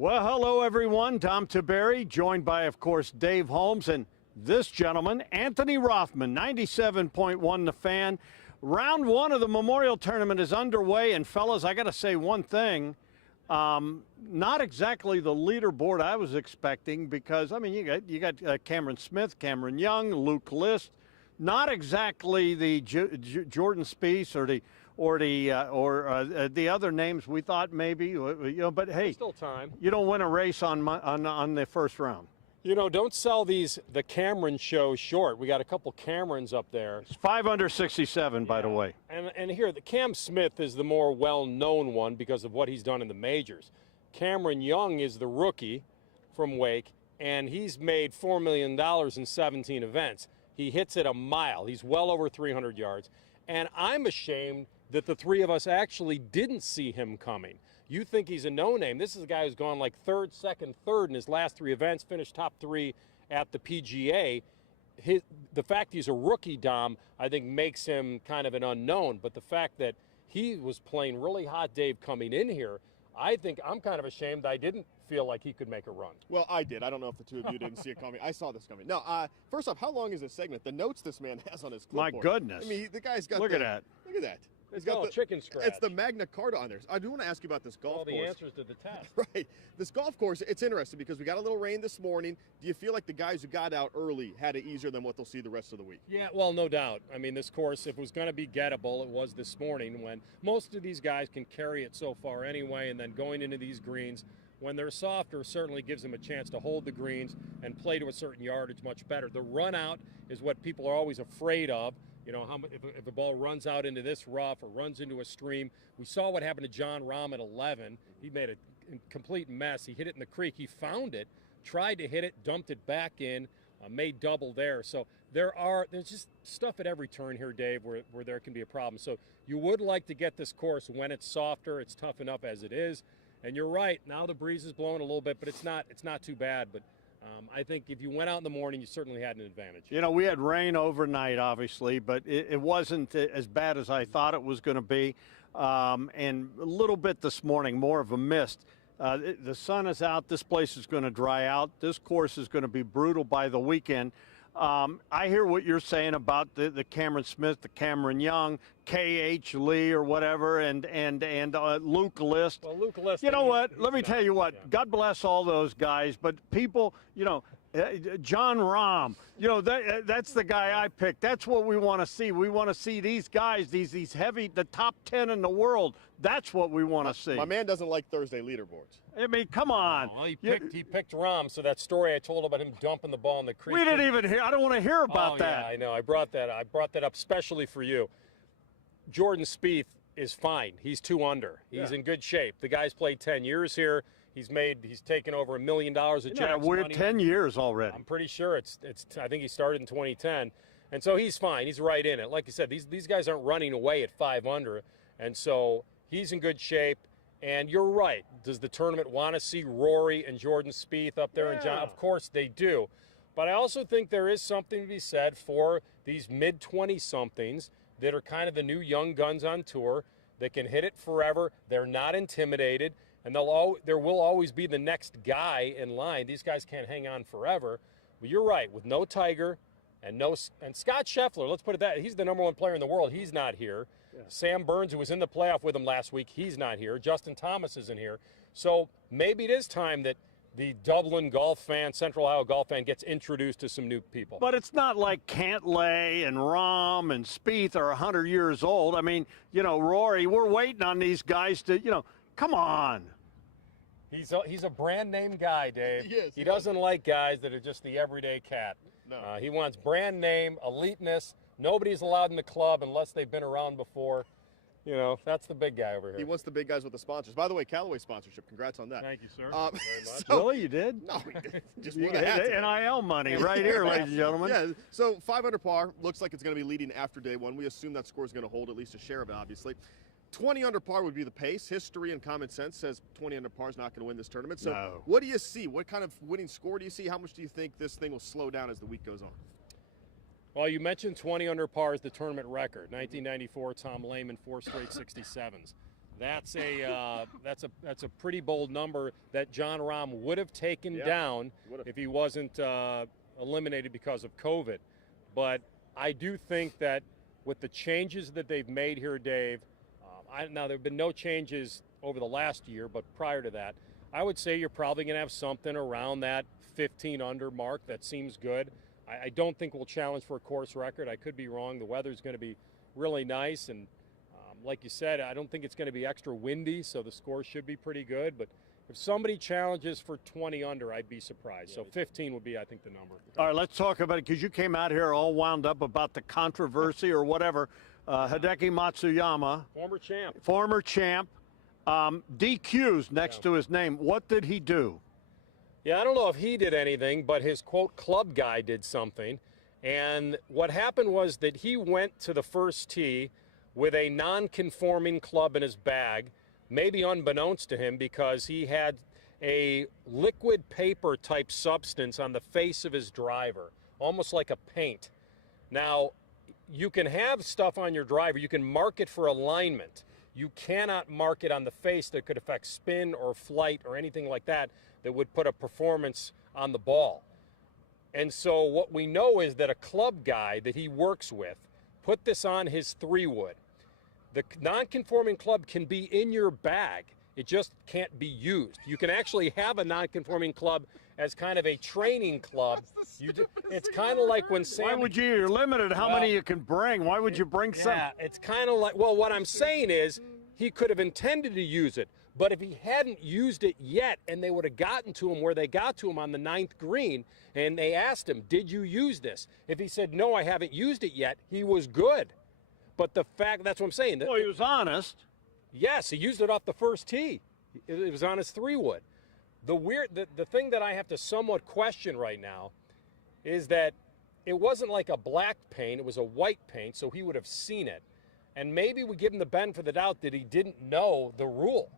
Well, hello, everyone. Tom Tiberi, joined by, of course, Dave Holmes and this gentleman, Anthony Rothman, 97.1 The Fan. Round one of the Memorial Tournament is underway, and fellas, I got to say one thing. Not exactly the leaderboard I was expecting because, I mean, you got Cameron Smith, Cameron Young, Luke List. Not exactly the Jordan Spieth or the other names we thought maybe, but hey, there's still time. You don't win a race on the first round. You know, don't sell the Cameron show short. We got a couple Camerons up there. It's 5 under 67, by the way. And here, the Cam Smith is the more well-known one because of what he's done in the majors. Cameron Young is the rookie from Wake, and he's made $4 million in 17 events. He hits it a mile. He's well over 300 yards. And I'm ashamed that the three of us actually didn't see him coming. You think he's a no-name. This is a guy who's gone like third, second, third in his last three events, finished top three at the PGA. The fact he's a rookie, Dom, I think makes him kind of an unknown. But the fact that he was playing really hot, Dave, coming in here, I think I'm kind of ashamed I didn't feel like he could make a run. Well, I did. I don't know if the two of you didn't see it coming. I saw this coming. No, first off, how long is this segment? The notes this man has on his clipboard. My goodness. I mean, the guy's got Look at that. Look at that. It's got the chicken scratch. It's the Magna Carta on there. I do want to ask you about this golf all course. the answers to the test. Right. This golf course, it's interesting because we got a little rain this morning. Do you feel like the guys who got out early had it easier than what they'll see the rest of the week? Yeah, well, no doubt. I mean, this course, if it was going to be gettable, it was this morning when most of these guys can carry it so far anyway, and then going into these greens, when they're softer, certainly gives them a chance to hold the greens and play to a certain yardage much better. The run out is what people are always afraid of. You know, if a ball runs out into this rough or runs into a stream. We saw what happened to John Rahm at 11. He made a complete mess. He hit it in the creek. He found it, tried to hit it, dumped it back in, made double there. So there's just stuff at every turn here, Dave, where there can be a problem. So you would like to get this course when it's softer. It's tough enough as it is. And you're right. Now the breeze is blowing a little bit, but it's not too bad. But I think if you went out in the morning, you certainly had an advantage. You know, we had rain overnight, obviously, but it wasn't as bad as I thought it was going to be. And a little bit this morning, more of a mist. The sun is out. This place is going to dry out. This course is going to be brutal by the weekend. I hear what you're saying about the Cameron Smith, the Cameron Young, K.H. Lee or whatever, and Luke List. Well, Luke List. You know what? Let me tell you what. Yeah. God bless all those guys, but people, you know, John Rahm, you know, that's the guy I picked. That's what we want to see. We want to see these guys, these heavy, the top 10 in the world. That's what we want to see. My man doesn't like Thursday leaderboards. I mean, come on. Well, he picked Rahm, so that story I told about him dumping the ball in the creek. We didn't even hear. I don't want to hear about that. Yeah, I know. I brought that up specially for you. Jordan Spieth is fine. He's 2 under. He's in good shape. The guy's played 10 years here. He's taken over $1 million of Jack's we're money. 10 years already. I'm pretty sure I think he started in 2010. And so he's fine. He's right in it. Like you said, these guys aren't running away at 5 under. And so he's in good shape. And you're right. Does the tournament want to see Rory and Jordan Spieth up there? Yeah. And John? Of course they do. But I also think there is something to be said for these mid-20-somethings that are kind of the new young guns on tour that can hit it forever. They're not intimidated. And there will always be the next guy in line. These guys can't hang on forever. But you're right. With no Tiger and Scott Scheffler, let's put it that, he's the #1 player in the world. He's not here. Yeah. Sam Burns, who was in the playoff with him last week, he's not here. Justin Thomas isn't here. So maybe it is time that the Dublin golf fan, Central Ohio golf fan, gets introduced to some new people. But it's not like Cantlay and Rahm and Spieth are 100 years old. I mean, you know, Rory, we're waiting on these guys to, you know, come on. He's a brand name guy, Dave. He doesn't like guys that are just the everyday cat. No. He wants brand name, eliteness. Nobody's allowed in the club unless they've been around before. You know, that's the big guy over here. He wants the big guys with the sponsors. By the way, Callaway sponsorship. Congrats on that. Thank you, sir. Very much. Really, you did? No, we did. Just You won got a hat. NIL money right here, ladies and gentlemen. Yeah, so 5 under par. Looks like it's going to be leading after day one. We assume that score is going to hold at least a share of it, obviously. 20 under par would be the pace. History and common sense says 20 under par is not going to win this tournament. So No. What do you see? What kind of winning score do you see? How much do you think this thing will slow down as the week goes on? Well, you mentioned 20 under par is the tournament record. 1994, Tom Lehman, 4 straight 67s. That's a pretty bold number that John Rahm would have taken down if he wasn't eliminated because of COVID. But I do think that with the changes that they've made here, Dave, now there have been no changes over the last year, but prior to that, I would say you're probably going to have something around that 15 under mark. That seems good. I don't think we'll challenge for a course record. I could be wrong. The weather's going to be really nice, and like you said, I don't think it's going to be extra windy, so the score should be pretty good. But if somebody challenges for 20 under, I'd be surprised. So 15 would be, I think, the number. All right, let's talk about it, because you came out here all wound up about the controversy or whatever. Hideki Matsuyama. Former champ. DQ's next to his name. What did he do? Yeah, I don't know if he did anything, but his, quote, club guy did something. And what happened was that he went to the first tee with a non-conforming club in his bag, maybe unbeknownst to him, because he had a liquid paper type substance on the face of his driver, almost like a paint. Now, you can have stuff on your driver, you can mark it for alignment. You cannot mark it on the face that could affect spin or flight or anything like that that would put a performance on the ball. And so what we know is that a club guy that he works with put this on his 3-wood. The non-conforming club can be in your bag. It just can't be used. You can actually have a non-conforming club as kind of a training club. It's kind of like when Sam... Why would you? You're limited how many you can bring. Why would you bring some? Yeah, it's kind of like... Well, what I'm saying is he could have intended to use it, but if he hadn't used it yet and they would have gotten to him where they got to him on the 9th green and they asked him, did you use this? If he said, no, I haven't used it yet, he was good. But the fact, that's what I'm saying. Well, he was honest. Yes, he used it off the first tee. It was on his 3-wood. The thing that I have to somewhat question right now is that it wasn't like a black paint, it was a white paint, so he would have seen it. And maybe we give him the benefit of the doubt that he didn't know the rule.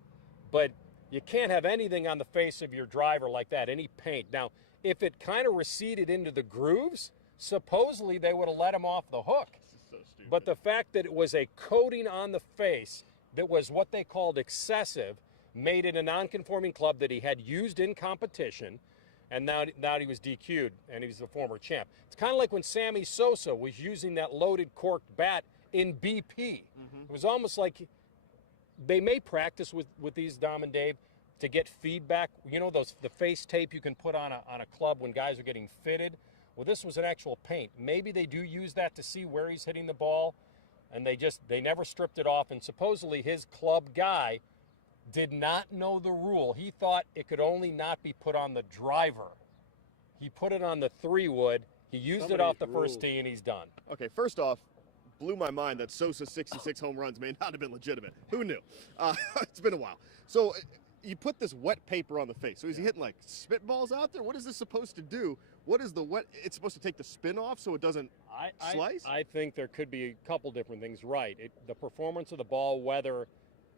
But you can't have anything on the face of your driver like that, any paint. Now, if it kind of receded into the grooves, supposedly they would have let him off the hook. So stupid. But the fact that it was a coating on the face that was what they called excessive made it a non-conforming club that he had used in competition, and now he was DQ'd, and he's the former champ. It's kind of like when Sammy Sosa was using that loaded corked bat in BP. It was almost like they may practice with these, Dom and Dave, to get feedback. You know the face tape you can put on a club when guys are getting fitted? Well, this was an actual paint. Maybe they do use that to see where he's hitting the ball, and they never stripped it off, and supposedly his club guy did not know the rule. He thought it could only not be put on the driver. He put it on the 3-wood. He used it off the first tee, and he's done. Okay, first off, blew my mind that Sosa's 66 home runs may not have been legitimate. Who knew? It's been a while. So you put this wet paper on the face. So is he hitting like spitballs out there? What is this supposed to do? What is the wet? It's supposed to take the spin off so it doesn't slice? I think there could be a couple different things. Right. The performance of the ball, whether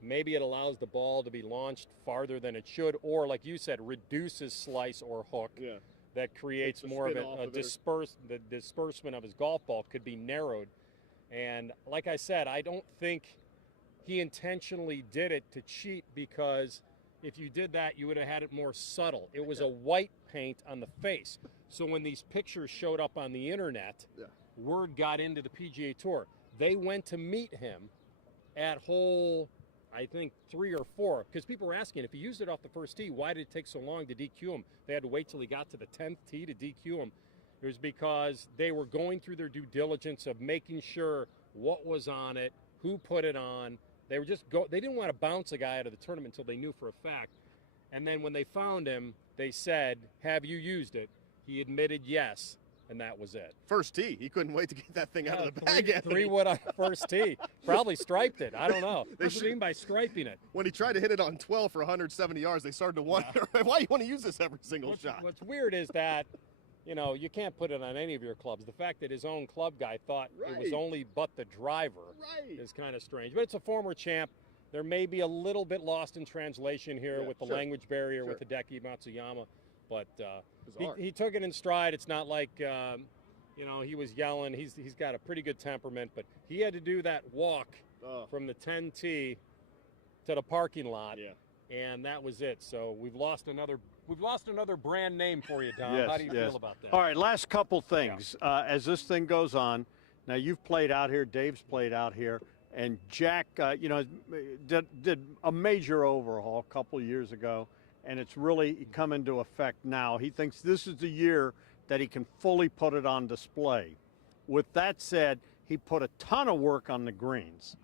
maybe it allows the ball to be launched farther than it should, or like you said, reduces slice or hook. Yeah. That creates more of the disbursement of his golf ball could be narrowed. And like I said, I don't think he intentionally did it to cheat, because if you did that, you would have had it more subtle. It was a white paint on the face. So when these pictures showed up on the internet, word got into the PGA Tour. They went to meet him at hole, I think, 3 or 4, because people were asking, if he used it off the first tee, why did it take so long to DQ him? They had to wait till he got to the 10th tee to DQ him. It was because they were going through their due diligence of making sure what was on it, who put it on. They didn't want to bounce a guy out of the tournament until they knew for a fact. And then when they found him, they said, have you used it? He admitted yes, and that was it. First tee. He couldn't wait to get that thing out of the bag. 3-wood on first tee. Probably striped it. I don't know. What do you mean by striping it? When he tried to hit it on 12 for 170 yards, they started to wonder, why you want to use this every single shot? What's weird is that, you can't put it on any of your clubs. The fact that his own club guy thought it was only but the driver is kind of strange. But it's a former champ. There may be a little bit lost in translation here with the language barrier with Hideki Matsuyama. But he took it in stride. It's not like, he was yelling. He's got a pretty good temperament. But he had to do that walk from the 10 tee to the parking lot. Yeah. And that was it. So we've lost another brand name for you, Dom. Yes, How do you yes. feel about that? All right, last couple things. As this thing goes on, now you've played out here, Dave's played out here, and Jack, did a major overhaul a couple years ago, and it's really come into effect now. He thinks this is the year that he can fully put it on display. With that said, he put a ton of work on the greens.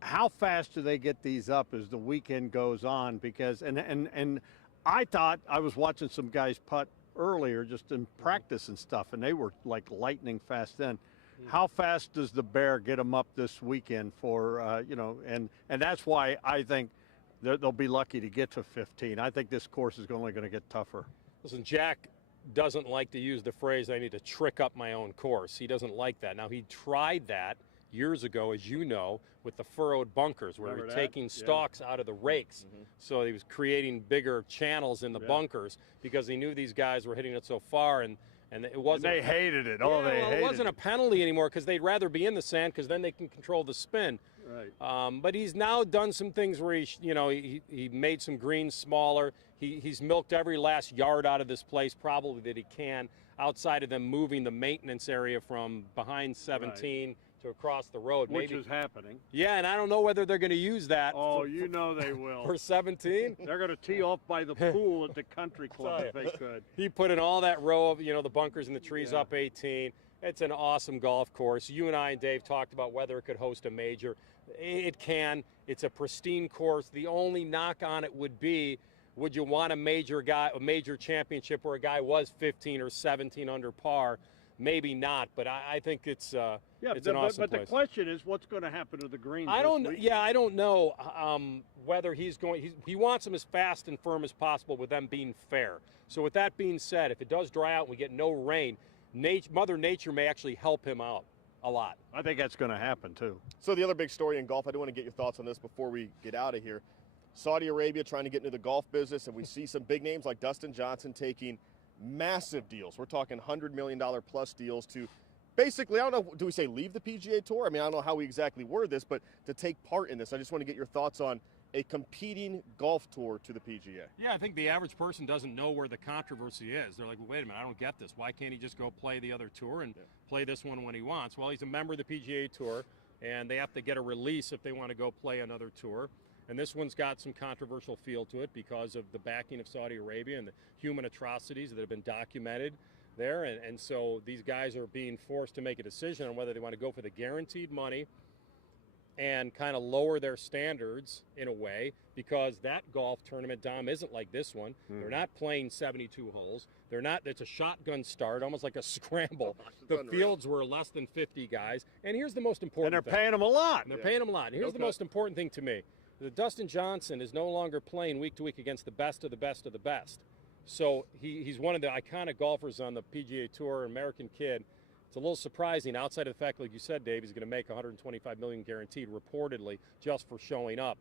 How fast do they get these up as the weekend goes on? Because and I thought I was watching some guys putt earlier just in practice and stuff, and they were like lightning fast then. How fast does the Bear get them up this weekend for, and that's why I think they'll be lucky to get to 15. I think this course is only going to get tougher. Listen, Jack doesn't like to use the phrase, I need to trick up my own course. He doesn't like that. Now, he tried that years ago, as you know, with the furrowed bunkers, where he was taking stalks out of the rakes. So he was creating bigger channels in the bunkers because he knew these guys were hitting it so far, and it wasn't. And they hated it. It wasn't a penalty anymore because they'd rather be in the sand because then they can control the spin. Right. But he's now done some things where he made some greens smaller. He's milked every last yard out of this place probably that he can, outside of them moving the maintenance area from behind 17 to across the road. Which is happening. Yeah, and I don't know whether they're going to use that. Oh, you know they will. For 17. They're going to tee off by the pool at the country club if they could. He put in all that row of, the bunkers and the trees up 18. It's an awesome golf course. You and I and Dave talked about whether it could host a major. It can. It's a pristine course. The only knock on it would be, would you want a major championship where a guy was 15 or 17 under par? Maybe not, but I think it's an awesome but place. the question is, what's going to happen to the greens? I don't know whether he wants them as fast and firm as possible with them being fair. So with that being said, if it does dry out and we get no rain, Mother Nature may actually help him out a lot. I think that's going to happen too. So the other big story in golf, I do want to get your thoughts on this before we get out of here. Saudi Arabia trying to get into the golf business, and we see some big names like Dustin Johnson taking massive deals. We're talking $100 million plus deals to basically, I don't know, do we say leave the PGA Tour? I mean, I don't know how we exactly word this, but to take part in this. I just want to get your thoughts on a competing golf tour to the PGA. Yeah, I think the average person doesn't know where the controversy is. They're like, well, wait a minute, I don't get this. Why can't he just go play the other tour and play this one when he wants? Well, he's a member of the PGA Tour, and they have to get a release if they want to go play another tour. And this one's got some controversial feel to it because of the backing of Saudi Arabia and the human atrocities that have been documented there. And so these guys are being forced to make a decision on whether they want to go for the guaranteed money and kind of lower their standards in a way, because that golf tournament, Dom, isn't like this one. They're not playing 72 holes. It's a shotgun start, almost like a scramble. The fields were less than 50 guys. And here's the most important And they're thing. paying them a lot. And they're paying them a lot. And here's the most important thing to me. That Dustin Johnson is no longer playing week to week against the best of the best of the best. So he's one of the iconic golfers on the PGA Tour, American kid. It's a little surprising outside of the fact, like you said, Dave, he's going to make $125 million guaranteed reportedly just for showing up.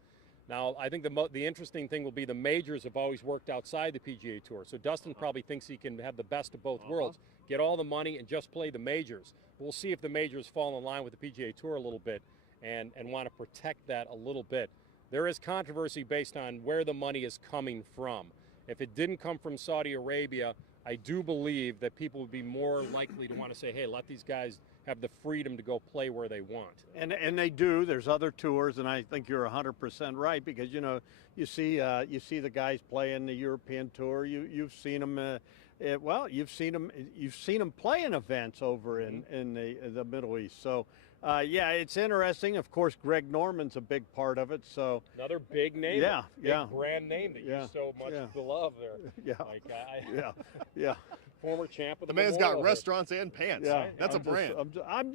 Now, I think the interesting thing will be the majors have always worked outside the PGA Tour. So Dustin probably thinks he can have the best of both worlds, get all the money and just play the majors. We'll see if the majors fall in line with the PGA Tour a little bit and want to protect that a little bit. There is controversy based on where the money is coming from. If it didn't come from Saudi Arabia, I do believe that people would be more likely to want to say, hey, let these guys have the freedom to go play where they want. And they do. There's other tours, and I think you're 100% right, because you see the guys play in the European Tour. You've seen them. You've seen them play in events over in the Middle East. So. It's interesting. Of course, Greg Norman's a big part of it. So another big name, big brand name that you so much love there. Former champ of the man's Memorial got restaurants and pants. Yeah, that's a brand.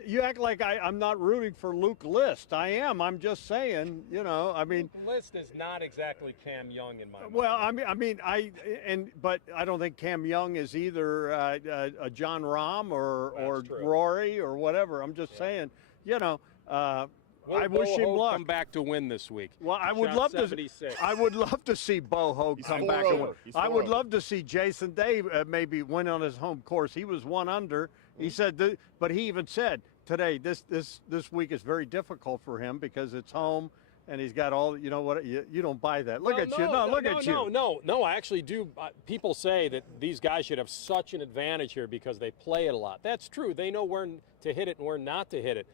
You act like I'm not rooting for Luke List. I am. I'm just saying. Luke List is not exactly Cam Young in my mind. Well, but I don't think Cam Young is either a John Rahm or Rory or whatever. I'm just saying. I wish him luck. Come back to win this week. Well, I would love to see Bo Hogue come back and win. I would love to see Jason Day maybe win on his home course. He was 1 under. He said, but he even said today this week is very difficult for him because it's home. and he's got all, you know what, you don't buy that. Look Well, at you. No, look at you. No, I actually do. People say that these guys should have such an advantage here because they play it a lot. That's true. They know where to hit it and where not to hit it.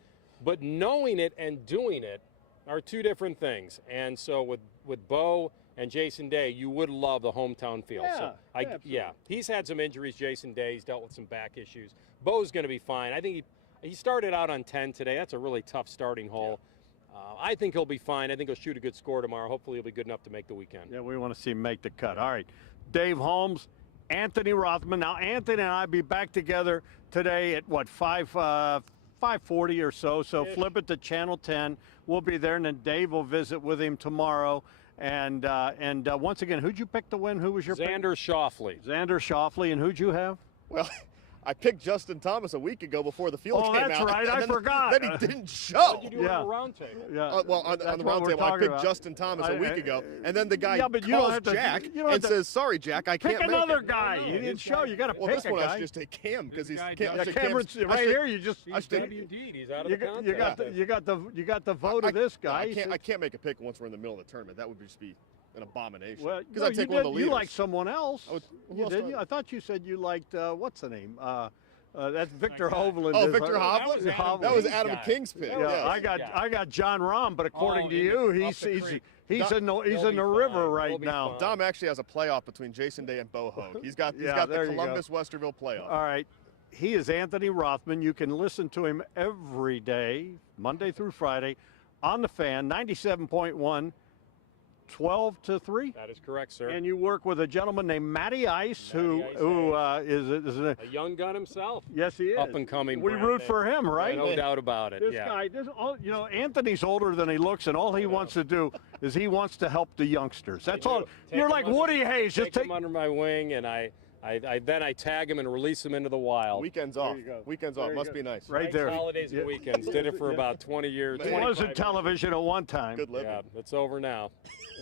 But knowing it and doing it are two different things. And so with Bo and Jason Day, you would love the hometown feel. Yeah, he's had some injuries, Jason Day. He's dealt with some back issues. Bo's going to be fine. I think he started out on 10 today. That's a really tough starting hole. I think he'll be fine. I think he'll shoot a good score tomorrow. Hopefully he'll be good enough to make the weekend. Yeah, we want to see him make the cut. All right, Dave Holmes, Anthony Rothman. Now, Anthony and I be back together today at, what, 5:40 or so. So flip it to Channel 10. We'll be there, and then Dave will visit with him tomorrow. And once again, who'd you pick to win? Who was your pick? Xander Schauffele. Xander Schauffele, and who'd you have? Well, I picked Justin Thomas a week ago before the field came out. Oh, that's right. I forgot. Then he didn't show. What'd you do on the round table? Yeah. Well, on the round table, I picked Justin Thomas a week ago, and then the guy calls Jack and says, "Sorry, Jack, I can't pick make another it." guy. He didn't show. You got to pick this a one I guy. should just take Cam because he's Cameron's right here. You just He's WD'd. He's out of the contest. you got the vote of this guy. I can't make a pick once we're in the middle of the tournament. That would just be an abomination. Well, because I take one of the leaders. You like someone else. Who else? I thought you said you liked what's the name? That's Victor Hovland. Oh, Victor Hovland? That was Adam King's pick. Yeah, yes. I got John Rahm, but according to you, he's in the river right now. Dom actually has a playoff between Jason Day and Bo Hogue. He's got the Columbus Westerville playoff. All right. He is Anthony Rothman. You can listen to him every day, Monday through Friday, on the Fan, 97.1. 12 to 3? That is correct, sir. And you work with a gentleman named Matty Ice, who is a young gun himself. Yes, he is. Up and coming. We root for him, right? No doubt about it. This guy, Anthony's older than he looks, and all he wants to do is he wants to help the youngsters. That's all. You're like Woody Hayes. Just take him under my wing, and then I tag him and release him into the wild. Weekends off. Weekends off. Must be nice. Right there. Holidays and weekends. Did it for about 20 years. It wasn't television at one time. Good living. Yeah, it's over now.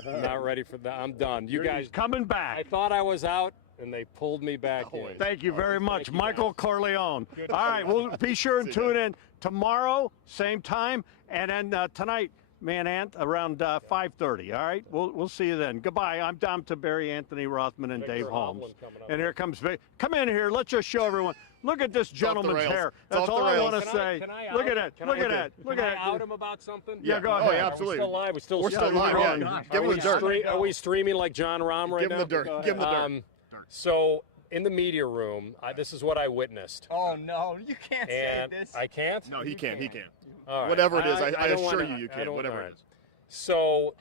I'm not ready for that. I'm done. You guys coming back. I thought I was out, and they pulled me back in. Thank you very much, Michael Corleone. All right, we'll be sure and tune in tomorrow, same time, and then tonight, Ant, around 5:30. All right, we'll see you then. Goodbye. I'm Dom Tiberi, Anthony Rothman, and Dave Holmes. And here comes Vic. Come in here. Let's just show everyone. Look at this gentleman's hair. That's all I want to say. Look at it. Look at it. Look at it. Out him about something? Yeah, go ahead. Oh, yeah, absolutely. We're still live. We're still live. Yeah. Give him the dirt. Are we streaming like John Rahm right now? Give him the dirt. Give him the dirt. So in the media room, this is what I witnessed. Oh no, you can't say this. I can't? No, he can't. He can't. All right. Whatever it is, I assure you can. Whatever it is. So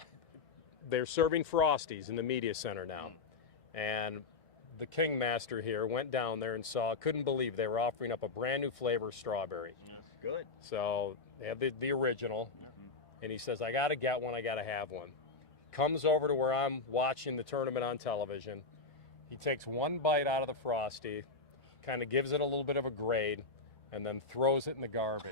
they're serving Frosties in the media center now. And the Kingmaster here went down there and couldn't believe they were offering up a brand new flavor, strawberry. That's good. So they have the original. And he says, I got to get one, I got to have one. Comes over to where I'm watching the tournament on television. He takes one bite out of the Frosty, kind of gives it a little bit of a grade, and then throws it in the garbage.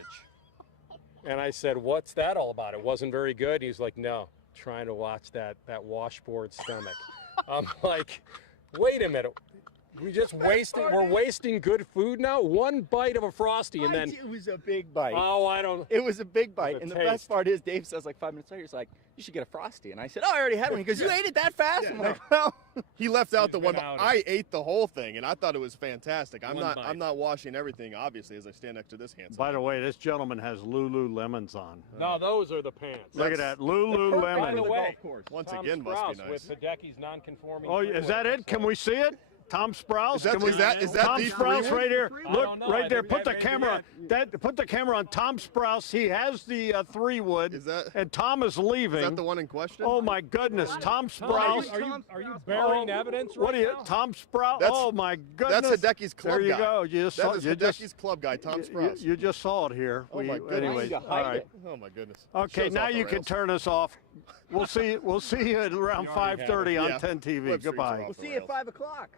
And I said, what's that all about? It wasn't very good. He's like, no, trying to watch that washboard stomach. I'm like, wait a minute. We're wasting good food now? One bite of a Frosty and then. It was a big bite. Oh, I don't. It was a big bite. And the taste. best part is Dave says like 5 minutes later, he's like, you should get a Frosty. And I said, oh, I already had one. He goes, you ate it that fast? I'm like, well. He left out the one. I ate the whole thing, and I thought it was fantastic. I'm not washing everything, obviously, as I stand next to this handsome. By the way, this gentleman has Lululemons on. No, those are the pants. Look at that, Lululemon. By the way, once Tom again, Sprouse must be nice. with Hideki's non-conforming. Oh, is that it? Can we see it? Tom Sprouse. Is that Tom the Sprouse right here? Look, right there. Put the maybe camera. Put the camera on Tom Sprouse. He has the 3-wood. And Tom is leaving. Is that the one in question? Oh my goodness, Tom Sprouse. Are you burying evidence right now? Tom Sprouse? Oh my goodness. That's Hideki's club guy. There you go. Hideki's club guy, Tom Sprouse. You just saw it here. Oh my goodness. Anyways, all right. Oh my goodness. Okay, now you can turn us off. We'll see you at around 5:30 on 10 TV. Goodbye. We'll see you at 5 o'clock.